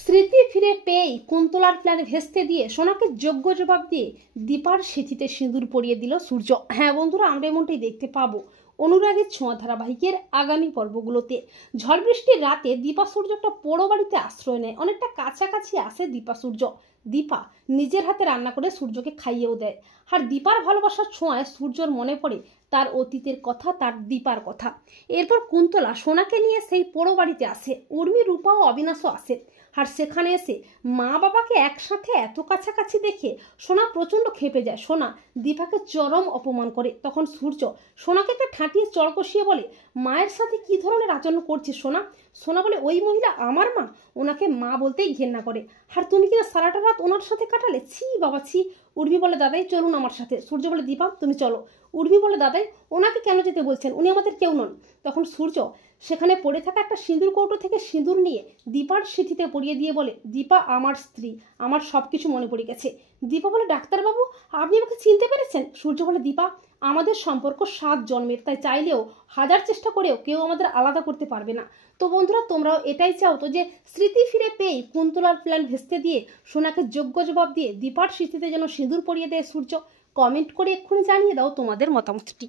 স্মৃতি ফিরে পেয়েই কুন্তলার প্ল্যান ভেস্তে দিয়ে সোনাকে যোগ্য জবাব দিয়ে দীপার সিঁথিতে সিঁদুর পরিয়ে দিল সূর্য। হ্যাঁ বন্ধুরা, আমরা এমনটাই দেখতে পাবো অনুরাগের ছোঁয়া ধারাবাহিকের আগামী পর্বগুলোতে। ঝড় বৃষ্টির রাতে দীপা সূর্য একটা পোড়ো বাড়িতে আশ্রয় নেয়। অনেকটা কাছাকাছি আসে দীপা সূর্য। দীপা নিজের হাতে রান্না করে সূর্যকে খাইয়েও দেয়। আর দীপার ভালোবাসার ছোঁয়ায় সূর্যর মনে পড়ে তার অতীতের কথা, তার দীপার কথা। এরপর কুন্তলা সোনাকে নিয়ে সেই পোড়ো বাড়িতে আসে। উর্মি, রূপা ও অবিনাশও আসে। আর সেখানে এসে মা বাবাকে একসাথে এত কাছাকাছি দেখে সোনা প্রচণ্ড খেপে যায়। সোনা দীপাকে চরম অপমান করে। তখন সূর্য সোনাকে একটা ঠাঁটিয়ে চড় কষিয়ে বলে, মায়ের সাথে কি ধরনের আচরণ করছিস সোনা? সোনা বলে, ওই মহিলা আমার মা, ওনাকে মা বলতেই ঘেন্না করে। আর তুমি কিনা সারাটা রাত ওনার সাথে কাটালে, ছি বাবা ছি। উর্মি বলে, দাদাই চলুন আমার সাথে। সূর্য বলে, দীপা তুমি চলো। উর্মি বলে, দাদাই ওনাকে কেন যেতে বলছেন, উনি আমাদের কেউ নন। তখন সূর্য সেখানে পড়ে থাকা একটা সিঁদুর কৌটো থেকে সিঁদুর নিয়ে দীপার সিঁথিতে পরিয়ে দিয়ে বলে, দীপা আমার স্ত্রী, আমার সব কিছু মনে পড়ে গেছে। দীপা বলে, ডাক্তারবাবু আপনি আমাকে চিনতে পেরেছেন? সূর্য বলে, দীপা আমাদের সম্পর্ক 7 জন্মের, তাই চাইলেও হাজার চেষ্টা করেও কেউ আমাদের আলাদা করতে পারবে না। তো বন্ধুরা, তোমরাও এটাই চাও তো যে স্মৃতি ফিরে পেয়েই কুন্তলার প্ল্যান ভেস্তে দিয়ে সোনাকে যোগ্য জবাব দিয়ে দীপার স্মৃতিতে যেন সিঁদুর পরিয়ে দেয় সূর্য? কমেন্ট করে এক্ষুনি জানিয়ে দাও তোমাদের মতামতটি।